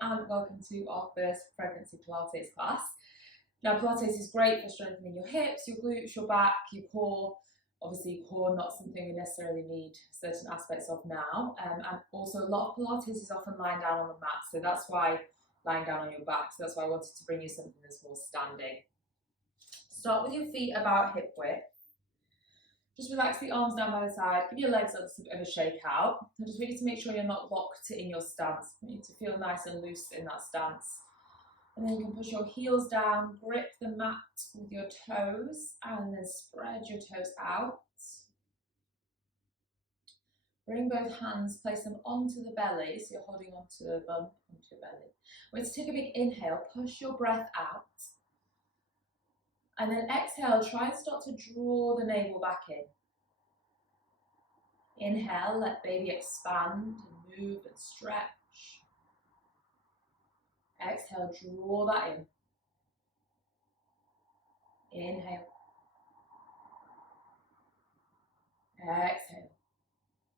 and welcome to our first pregnancy Pilates class. Now Pilates is great for strengthening your hips, your glutes, your back, your core. Obviously core not something we necessarily need certain aspects of now, and also a lot of Pilates is often lying down on the mat, so that's why lying down on your back, so that's why I wanted to bring you something that's more standing. Start with your feet about hip width. Just relax the arms down by the side, give your legs a little bit of a shake out. I just want you to make sure you're not locked in your stance. I want you to feel nice and loose in that stance. And then you can push your heels down, grip the mat with your toes, and then spread your toes out. Bring both hands, place them onto the belly, so you're holding onto the bum, onto your belly. We're going to take a big inhale, push your breath out. And then exhale, try and start to draw the navel back in. Inhale, let baby expand and move and stretch. Exhale, draw that in. Inhale. Exhale.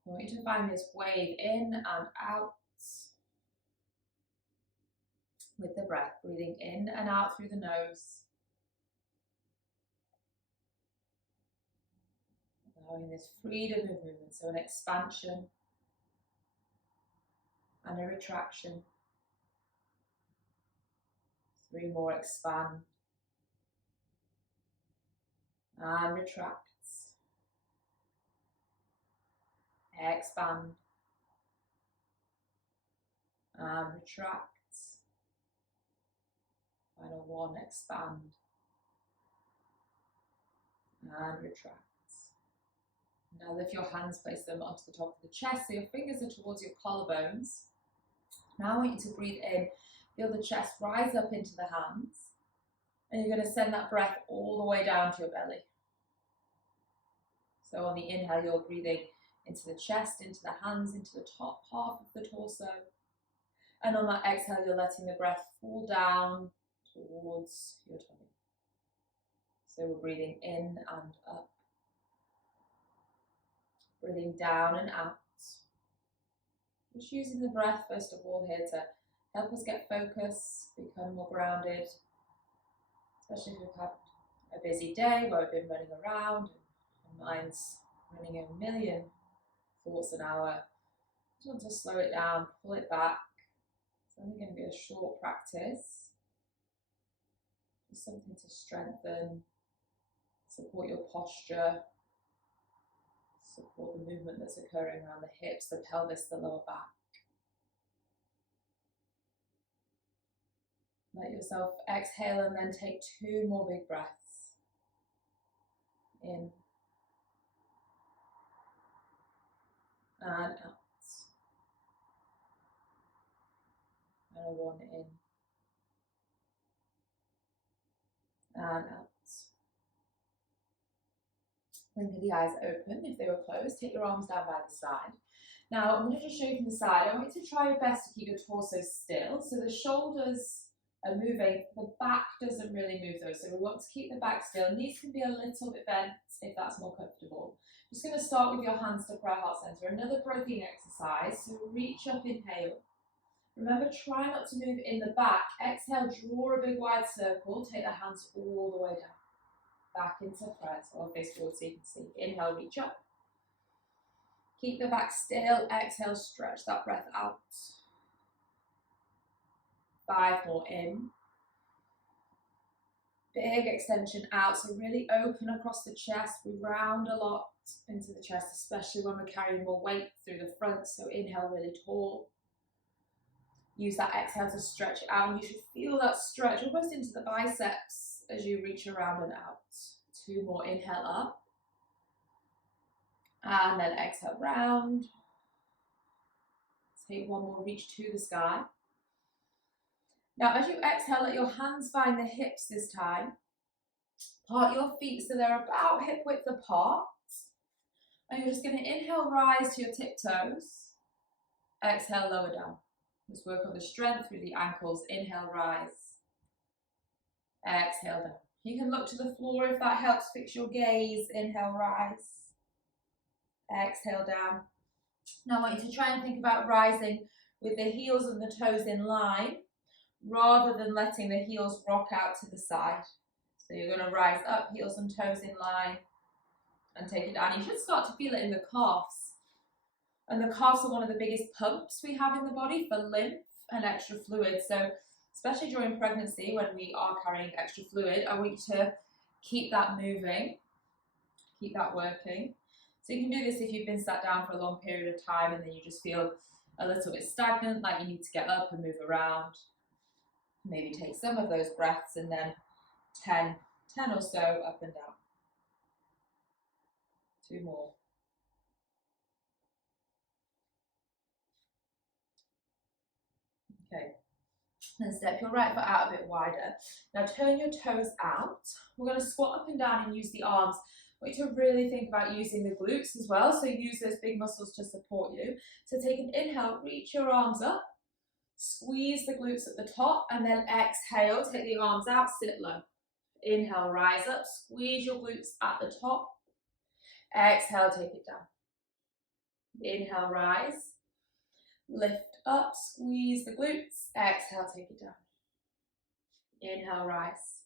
I want you to find this wave in and out with the breath, breathing in and out through the nose. Allowing this freedom of movement, so an expansion and a retraction. 3 more, expand and retract. Expand and retract. Final 1, expand and retract. Now lift your hands, place them onto the top of the chest so your fingers are towards your collarbones. Now I want you to breathe in, feel the chest rise up into the hands, and you're going to send that breath all the way down to your belly. So on the inhale, you're breathing into the chest, into the hands, into the top half of the torso. And on that exhale, you're letting the breath fall down towards your tummy. So we're breathing in and up. Breathing down and out. Just using the breath first of all here to help us get focused, become more grounded, especially if we've had a busy day where we've been running around and our mind's running a million thoughts an hour. Just want to slow it down, pull it back. It's only going to be a short practice. Just something to strengthen, support your posture, support the movement that's occurring around the hips, the pelvis, the lower back. Let yourself exhale and then take 2 more big breaths. In and out. And 1 in and out. Blink the eyes open if they were closed. Take your arms down by the side. Now I'm going to just show you from the side. I want you to try your best to keep your torso still. So the shoulders are moving, the back doesn't really move though. So we want to keep the back still. Knees can be a little bit bent if that's more comfortable. Just going to start with your hands to prayer heart center. Another breathing exercise. So reach up, inhale. Remember, try not to move in the back. Exhale, draw a big wide circle. Take the hands all the way down. Back into prayer, so I'll face forward so you can see. Inhale, reach up. Keep the back still. Exhale, stretch that breath out. 5 more in. Big extension out, so really open across the chest. We round a lot into the chest, especially when we're carrying more weight through the front, so inhale really tall. Use that exhale to stretch it out, and you should feel that stretch almost into the biceps as you reach around and out. 2 more, inhale up. And then exhale round. Take 1 more, reach to the sky. Now as you exhale, let your hands find the hips this time. Part your feet so they're about hip width apart. And you're just going to inhale, rise to your tiptoes. Exhale, lower down. Let's work on the strength through the ankles. Inhale, rise. Exhale down. You can look to the floor if that helps. Fix your gaze. Inhale, rise. Exhale down. Now I want you to try and think about rising with the heels and the toes in line, rather than letting the heels rock out to the side. So you're going to rise up, heels and toes in line, and take it down. You should start to feel it in the calves. And the calves are one of the biggest pumps we have in the body for lymph and extra fluid. So especially during pregnancy, when we are carrying extra fluid, I want you to keep that moving, keep that working. So you can do this if you've been sat down for a long period of time and then you just feel a little bit stagnant, like you need to get up and move around. Maybe take some of those breaths and then 10 or so up and down. 2 more. Okay. And step your right foot out a bit wider. Now turn your toes out. We're going to squat up and down and use the arms. I want you to really think about using the glutes as well. So use those big muscles to support you. So take an inhale, reach your arms up, squeeze the glutes at the top, and then exhale, take the arms out, sit low. Inhale, rise up, squeeze your glutes at the top. Exhale, take it down. Inhale, rise. Lift up, squeeze the glutes. Exhale, take it down. Inhale, rise.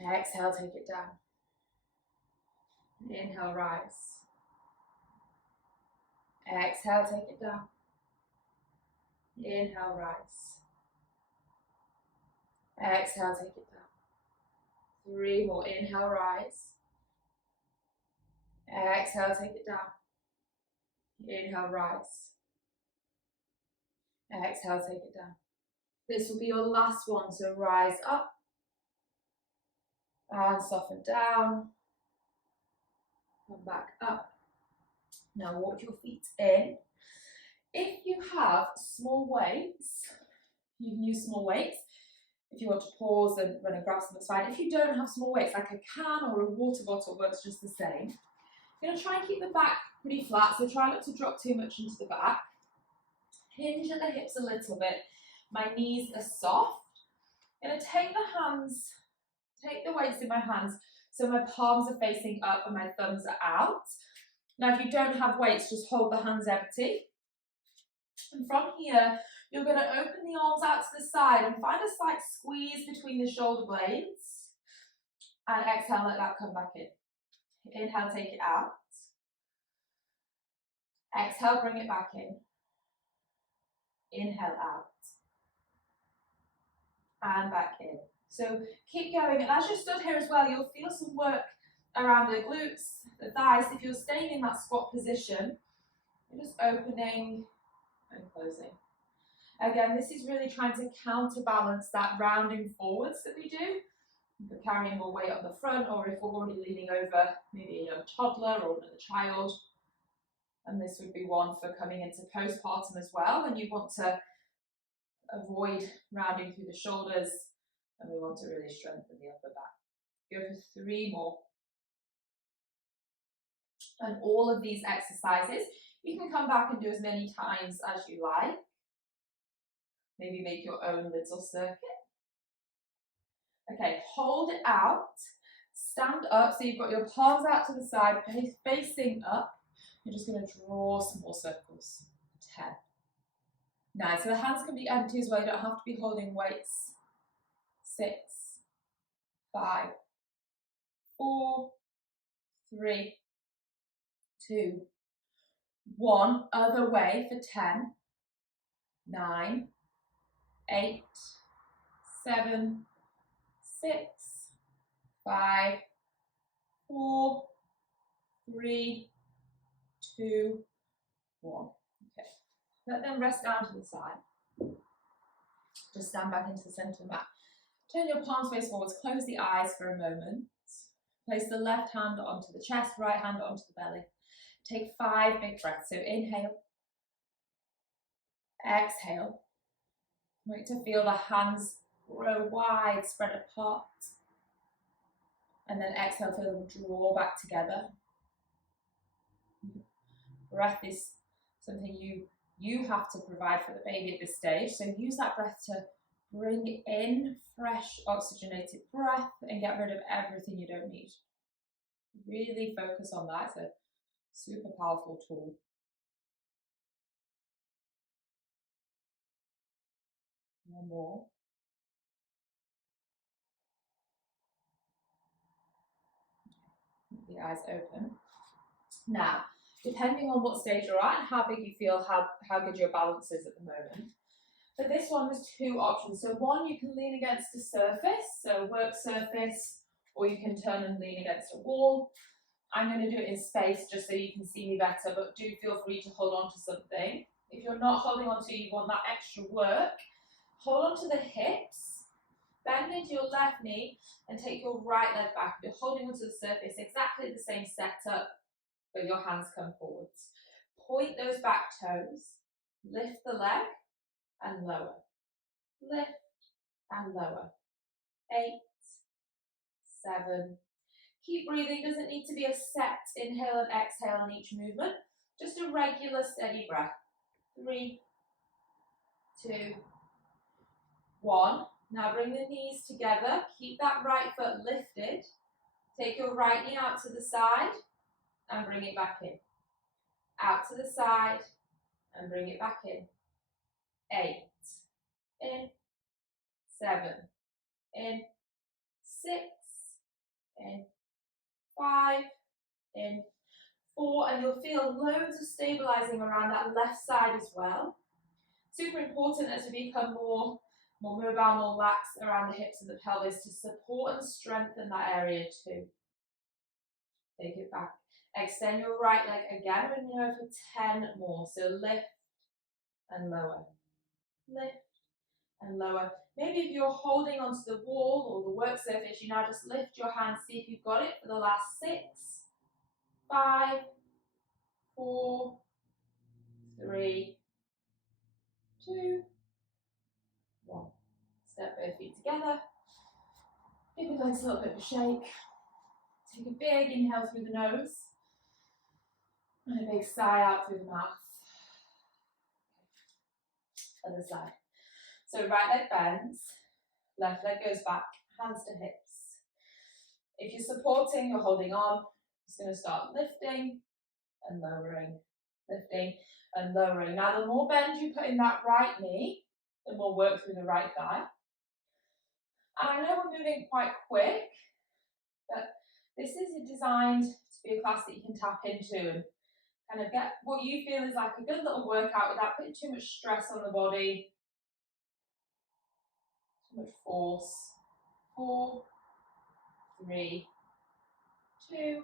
Exhale, take it down. Inhale, rise. Exhale, take it down. Inhale, rise. Exhale, take it down. 3 more. Inhale, rise. Exhale, take it down. Inhale, rise. Exhale, take it down. This will be your last one, so rise up and soften down. Come back up. Now walk your feet in. If you have small weights, you can use small weights. If you want to pause and run and grab some, that's fine. If you don't have small weights, like a can or a water bottle works just the same. You're going to try and keep the back pretty flat, so try not to drop too much into the back. Hinge at the hips a little bit. My knees are soft. I'm going to take the weights in my hands so my palms are facing up and my thumbs are out. Now if you don't have weights, just hold the hands empty. And from here, you're going to open the arms out to the side and find a slight squeeze between the shoulder blades. And exhale, let that come back in. Inhale, take it out. Exhale, bring it back in. Inhale out. And back in. So keep going. And as you're stood here as well, you'll feel some work around the glutes, the thighs. If you're staying in that squat position, you're just opening and closing. Again, this is really trying to counterbalance that rounding forwards that we do. If we're carrying more weight on the front, or if we're already leaning over maybe a young toddler or another child. And this would be one for coming into postpartum as well, and you want to avoid rounding through the shoulders, and we want to really strengthen the upper back. Go for 3 more. And all of these exercises, you can come back and do as many times as you like. Maybe make your own little circuit. Okay, hold it out. Stand up, so you've got your palms out to the side, facing up. You're just going to draw some more circles. 10. 9. So the hands can be empty as well. You don't have to be holding weights. 6, 5, 4, 3, 2, 1. Other way for 10, 9, 8, 7, 6, 5, 4, 3, 2, 1. Okay. Let them rest down to the side. Just stand back into the center of the mat. Turn your palms face forwards. Close the eyes for a moment. Place the left hand onto the chest, right hand onto the belly. Take 5 big breaths. So inhale. Exhale. I want you to feel the hands grow wide, spread apart. And then exhale, feel them draw back together. Breath is something you have to provide for the baby at this stage. So use that breath to bring in fresh oxygenated breath and get rid of everything you don't need. Really focus on that. It's a super powerful tool. One more. Keep the eyes open. Now, depending on what stage you're at and how big you feel, how good your balance is at the moment. For this one, there's two options. So one, you can lean against a surface, so work surface, or you can turn and lean against a wall. I'm going to do it in space just so you can see me better, but do feel free to hold on to something. If you're not holding on to, you want that extra work, hold on to the hips, bend into your left knee and take your right leg back. You're holding onto the surface, exactly the same setup, but your hands come forwards. Point those back toes, lift the leg and lower. Lift and lower. 8, 7. Keep breathing, doesn't need to be a set inhale and exhale on each movement, just a regular steady breath. 3, 2, 1. Now bring the knees together, keep that right foot lifted, take your right knee out to the side and bring it back in. Out to the side and bring it back in. 8, in, 7, in, 6, in, 5, in, 4, and you'll feel loads of stabilizing around that left side as well. Super important as we become more mobile, more lax around the hips and the pelvis to support and strengthen that area too. Take it back. Extend your right leg again. We're going to go for 10 more. So lift and lower. Lift and lower. Maybe if you're holding onto the wall or the work surface, you now just lift your hands, see if you've got it for the last 6, 5, 4, 3, 2, 1. Step both feet together. Give your legs a little bit of a shake. Take a big inhale through the nose. And a big sigh out through the mouth. Other side. So right leg bends, left leg goes back, hands to hips. If you're supporting, you're holding on. Just going to start lifting and lowering, lifting and lowering. Now the more bend you put in that right knee, the more work through the right thigh. And I know we're moving quite quick, but this is designed to be a class that you can tap into and kind of get what you feel is like a good little workout without putting too much stress on the body, too much force. 4, 3, 2,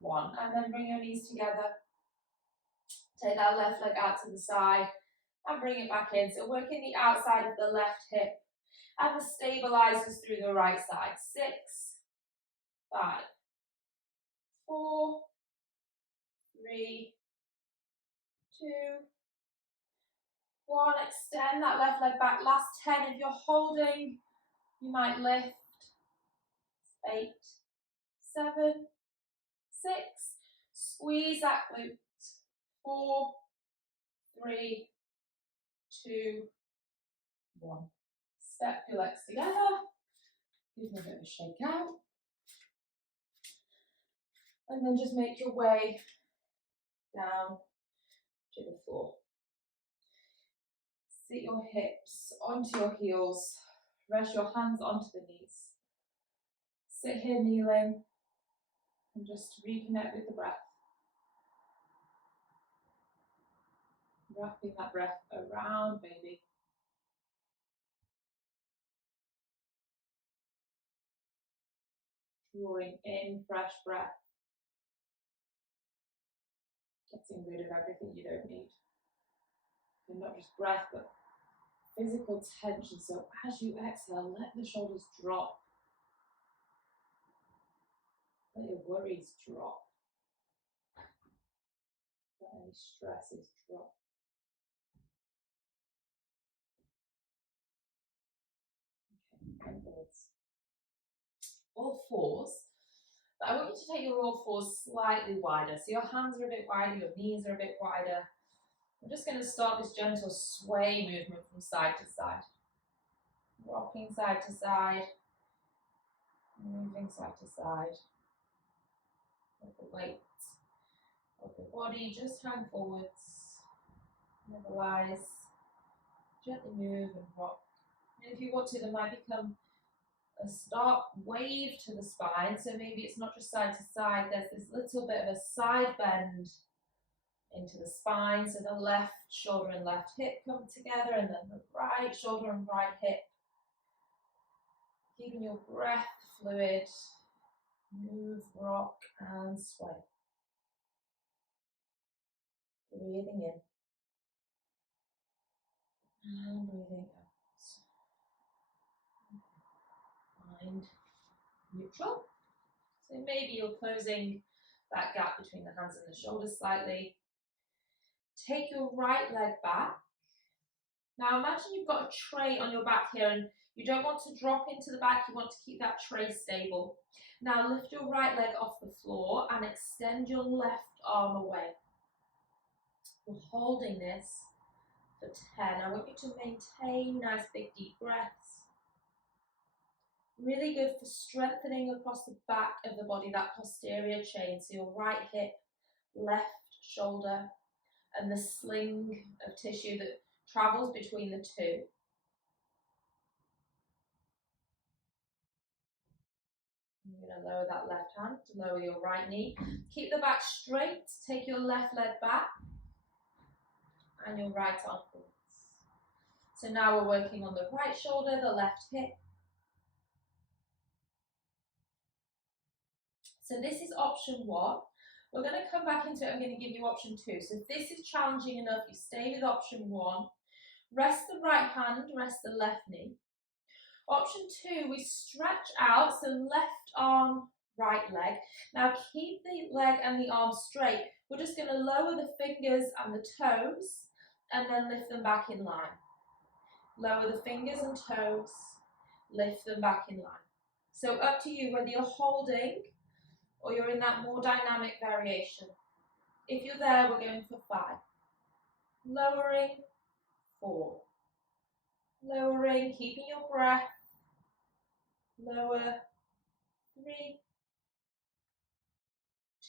1. And then bring your knees together. Take that left leg out to the side and bring it back in. So working the outside of the left hip and the stabilizers through the right side. 6, 5, 4, 3, 2, 1. Extend that left leg back. Last 10. If you're holding, you might lift. 8, 7, 6. Squeeze that glute. 4, 3, 2, 1. Step your legs together. Give them a bit of a shake out. And then just make your way down to the floor. Sit your hips onto your heels. Rest your hands onto the knees. Sit here kneeling and just reconnect with the breath. Wrapping that breath around, baby. Drawing in fresh breath. Getting rid of everything you don't need. And not just breath, but physical tension. So as you exhale, let the shoulders drop. Let your worries drop. Let any stresses drop. Okay, inwards. All fours. But I want you to take your all fours slightly wider. So your hands are a bit wider, your knees are a bit wider. I'm just going to start this gentle sway movement from side to side. Rocking side to side. Moving side to side. Let the weight of the body just hang forwards. Mobilize. Gently move and rock. And if you want to, there might become a stark wave to the spine. So maybe it's not just side to side, there's this little bit of a side bend into the spine. So the left shoulder and left hip come together, and then the right shoulder and right hip. Keeping your breath fluid. Move, rock, and sway. Breathing in. And breathing out. Mind neutral. So maybe you're closing that gap between the hands and the shoulders slightly. Take your right leg back. Now imagine you've got a tray on your back here and you don't want to drop into the back, you want to keep that tray stable. Now lift your right leg off the floor and extend your left arm away. We're holding this for 10. I want you to maintain nice big deep breaths. Really good for strengthening across the back of the body, that posterior chain. So your right hip, left shoulder, and the sling of tissue that travels between the two. You're going to lower that left hand to lower your right knee. Keep the back straight. Take your left leg back and your right arm forwards. So now we're working on the right shoulder, the left hip. So this is option 1. We're going to come back into it. I'm going to give you option 2. So if this is challenging enough, you stay with option 1. Rest the right hand, rest the left knee. Option 2, we stretch out, so left arm, right leg. Now keep the leg and the arm straight. We're just going to lower the fingers and the toes and then lift them back in line. Lower the fingers and toes, lift them back in line. So up to you whether you're holding or you're in that more dynamic variation. If you're there, we're going for 5. Lowering, 4. Lowering, keeping your breath. Lower, 3,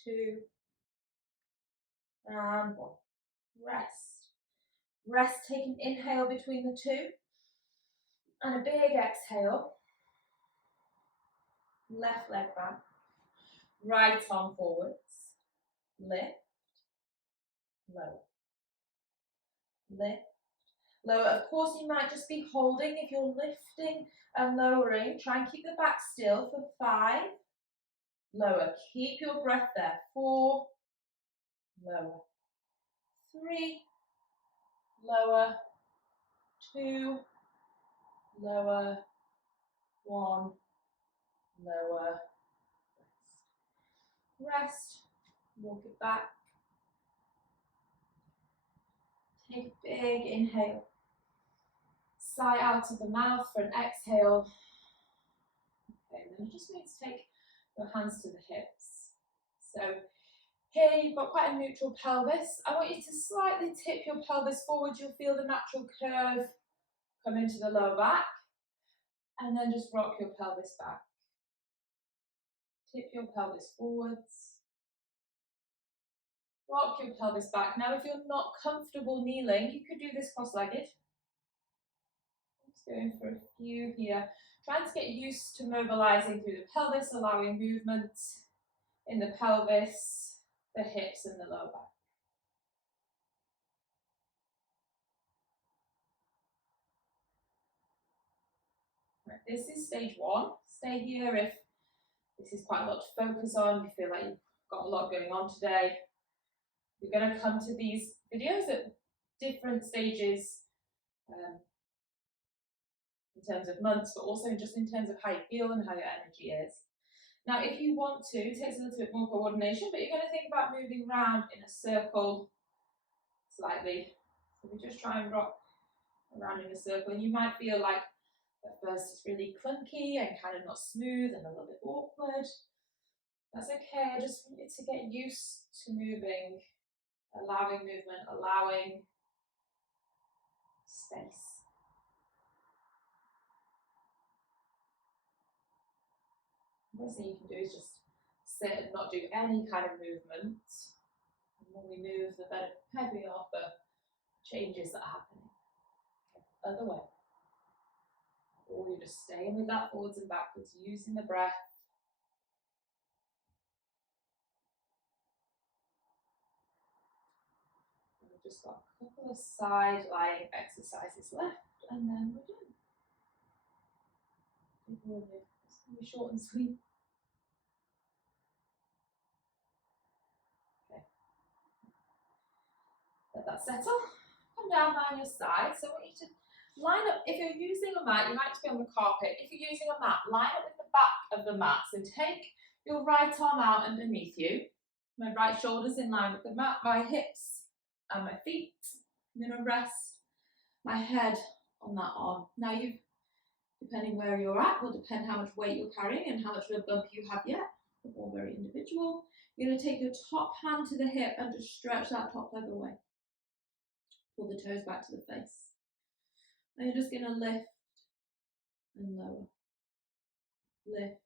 2, and 1. Rest. Rest, take an inhale between the two. And a big exhale. Left leg back. Right arm forwards. Lift. Lower. Lift. Lower. Of course, you might just be holding. If you're lifting and lowering, try and keep the back still for 5. Lower. Keep your breath there. 4. Lower. 3. Lower. 2. Lower. 1. Lower. Rest. Walk it back. Take a big inhale. Sigh out of the mouth for an exhale. Okay, and then just need to take your hands to the hips. So here you've got quite a neutral pelvis. I want you to slightly tip your pelvis forward. You'll feel the natural curve come into the lower back. And then just rock your pelvis back. Tip your pelvis forwards. Rock your pelvis back. Now if you're not comfortable kneeling, you could do this cross-legged. Just going for a few here. Trying to get used to mobilizing through the pelvis, allowing movement in the pelvis, the hips and the lower back. Right, this is stage 1. Stay here if this is quite a lot to focus on, you feel like you've got a lot going on today. You're going to come to these videos at different stages in terms of months, but also just in terms of how you feel and how your energy is. Now, if you want to, it takes a little bit more coordination, but you're going to think about moving around in a circle slightly. So we just try and rock around in a circle, and you might feel like at first it's really clunky and kind of not smooth and a little bit awkward. That's okay. I just want you to get used to moving, allowing movement, allowing space. The best thing you can do is just sit and not do any kind of movement. And when we move, the better prepared we are for changes that are happening. Okay. other way. Or you're just staying with that forwards and backwards, using the breath. And we've just got a couple of side lying exercises left, and then we're done. It's going to be short and sweet. Okay. Let that settle. Come down on your side. So I want you to line up. If you're using a mat, you might be on the carpet. If you're using a mat, line up with the back of the mat. So take your right arm out underneath you. My right shoulder's in line with the mat, my hips and my feet. I'm going to rest my head on that arm. Now, depending where you're at, will depend how much weight you're carrying and how much of a bump you have yet. They're all very individual. You're going to take your top hand to the hip and just stretch that top leg away. Pull the toes back to the face. And you're just going to lift and lower. Lift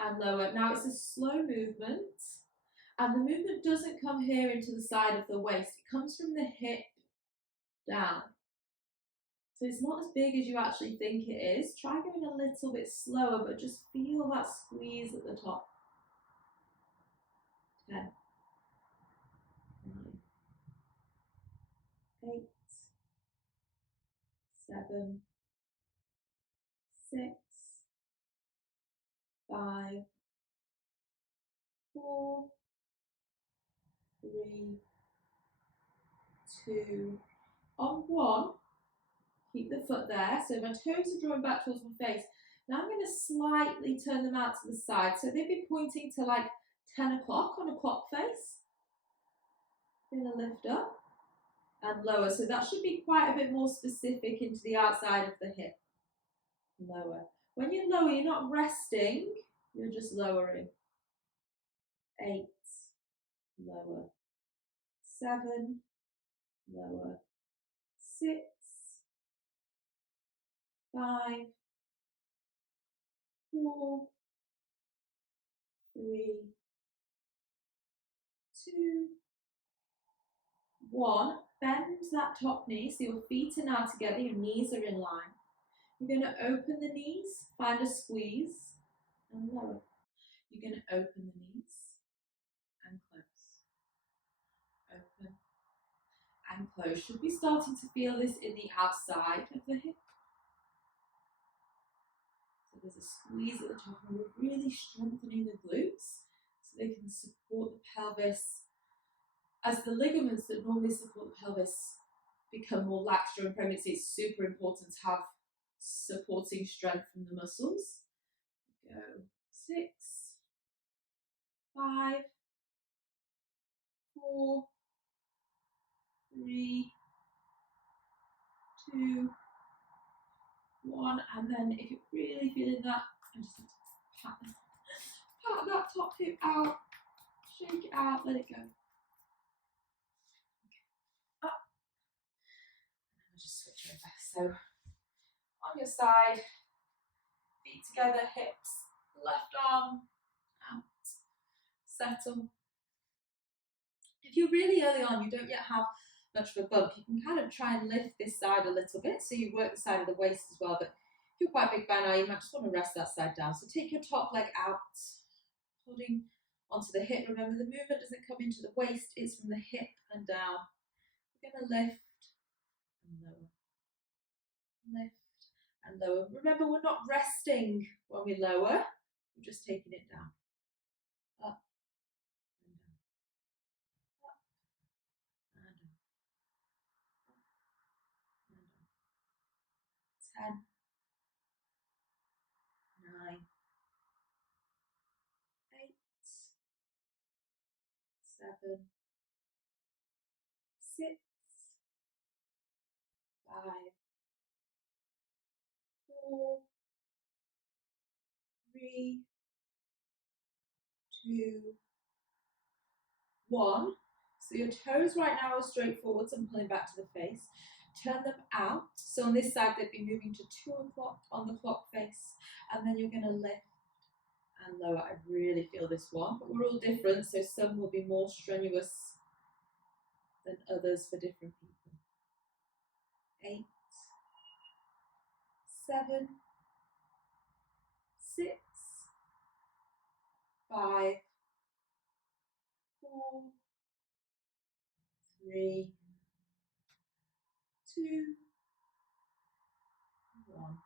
and lower. Now it's a slow movement, and the movement doesn't come here into the side of the waist. It comes from the hip down. So it's not as big as you actually think it is. Try going a little bit slower, but just feel that squeeze at the top. 10, 9, 8, 7, 6, 5, 4, 3, 2, on 1. Keep the foot there. So my toes are drawing back towards my face. Now I'm going to slightly turn them out to the side. So they'd be pointing to like 10 o'clock on a clock face. I'm going to lift up and lower. So that should be quite a bit more specific into the outside of the hip. Lower. When you lower, you're not resting, you're just lowering. 8, lower. 7, lower. 6, 5, 4, 3, 2, 1. Bend that top knee so your feet are now together, your knees are in line. You're going to open the knees, find a squeeze, and lower. You're going to open the knees and close. Open and close. Should be starting to feel this in the outside of the hip. So there's a squeeze at the top, and we're really strengthening the glutes so they can support the pelvis. As the ligaments that normally support the pelvis become more lax during pregnancy, it's super important to have supporting strength from the muscles. Go 6, 5, 4, 3, 2, 1, and then if you're really feeling that, I just have to pat that top hip out, shake it out, let it go. Up. And we'll just switch over. So on your side, feet together, hips, left arm out, settle. If you're really early on, you don't yet have much of a bump, you can kind of try and lift this side a little bit, so you work the side of the waist as well, but if you're quite big by now, you might just want to rest that side down. So take your top leg out, holding onto the hip. Remember, the movement doesn't come into the waist, it's from the hip and down. We're going to lift and lower, lift and lower. Remember, we're not resting when we lower, we're just taking it down. Up and down. Up and down. Up and down. 10, 9, 8, 7, 6, 5, 4, 3, 2, 1. So your toes right now are straight forwards and pulling back to the face. Turn them out. So on this side, they'd be moving to 2 o'clock on the clock face. And then you're going to lift and lower. I really feel this one, but we're all different. So some will be more strenuous than others for different people. 8, 7, 6, 5, 4, 3, 2, 1.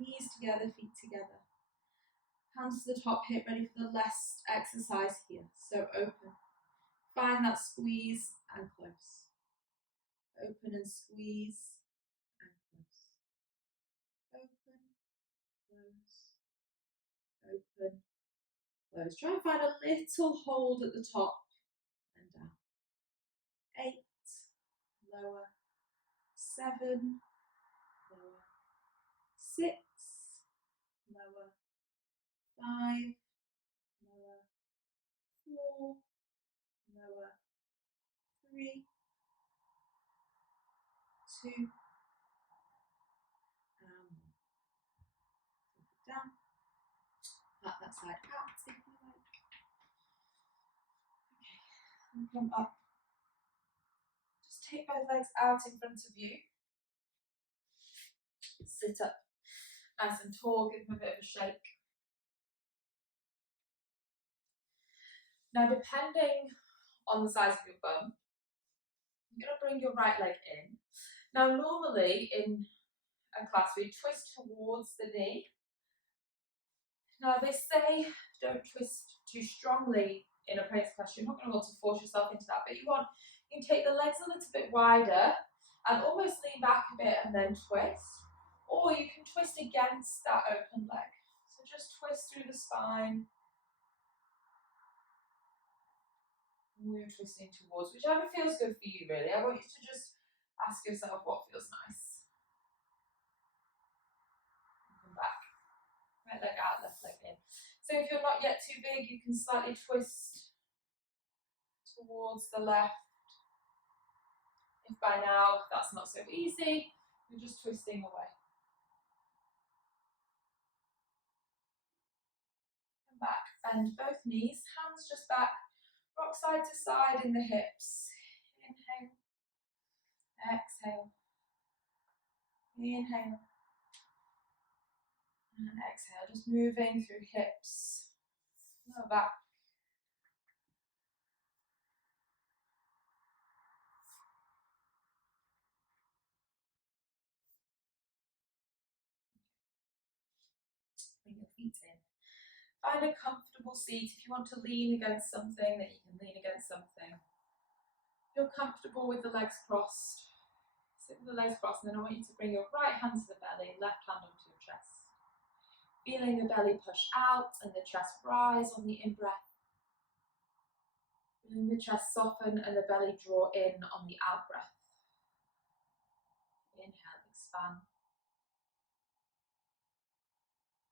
Knees together, feet together. Hands to the top hip, ready for the last exercise here. So open. Find that squeeze and close. Open and squeeze and close. Open, close, open, close. Try and find a little hold at the top and down. 8, lower, 7, lower, 6, lower, 5, lower, 4, lower, 3, 2, and 1. Take it down. Let that side out if you like. Okay, and come up. Just take both legs out in front of you. Sit up nice and tall, give them a bit of a shake. Now, depending on the size of your bum, you're going to bring your right leg in. Now, normally in a class, we twist towards the knee. Now, they say don't twist too strongly in a Pilates class. You're not going to want to force yourself into that, but you can take the legs a little bit wider and almost lean back a bit and then twist. Or you can twist against that open leg. So just twist through the spine. Move twisting towards, whichever feels good for you really. I want you to just ask yourself what feels nice. Come back. Right leg out, left leg in. So if you're not yet too big, you can slightly twist towards the left. If by now that's not so easy, you're just twisting away. Come back, bend both knees, hands just back, rock side to side in the hips. Inhale, exhale, inhale, and exhale. Just moving through hips, lower back. Bring your feet in. Find a comfortable seat. If you want to lean against something, then you can lean against something. Feel comfortable with the legs crossed. Sit with the legs crossed, and then I want you to bring your right hand to the belly, left hand onto your chest. Feeling the belly push out and the chest rise on the in-breath. Feeling the chest soften and the belly draw in on the out-breath. Inhale, expand.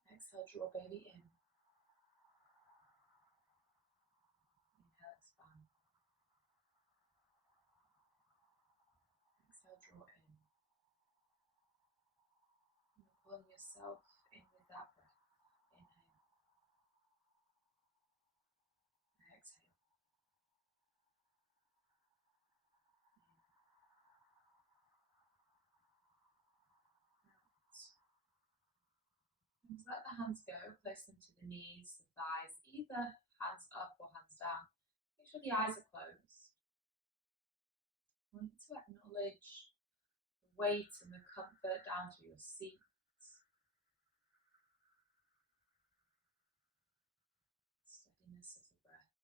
Exhale, draw baby in. Inhale, expand. Exhale, draw in. You're pulling yourself in with that breath. Inhale. Exhale. Just let the hands go, place them to the knees, the thighs, either hands up or hands down. Make sure the eyes are closed. I want you to acknowledge the weight and the comfort down through your seat. Steadiness of the breath.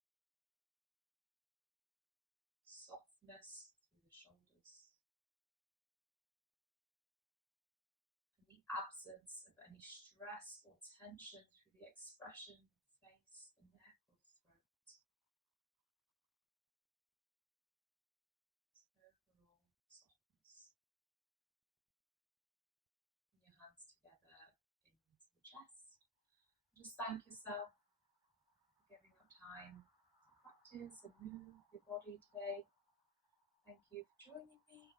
Softness through the shoulders. And the absence of any stress or tension through the expression of the face, the neck or throat. Overall softness. Bring your hands together into the chest. Just thank yourself for giving up time to practice and move your body today. Thank you for joining me.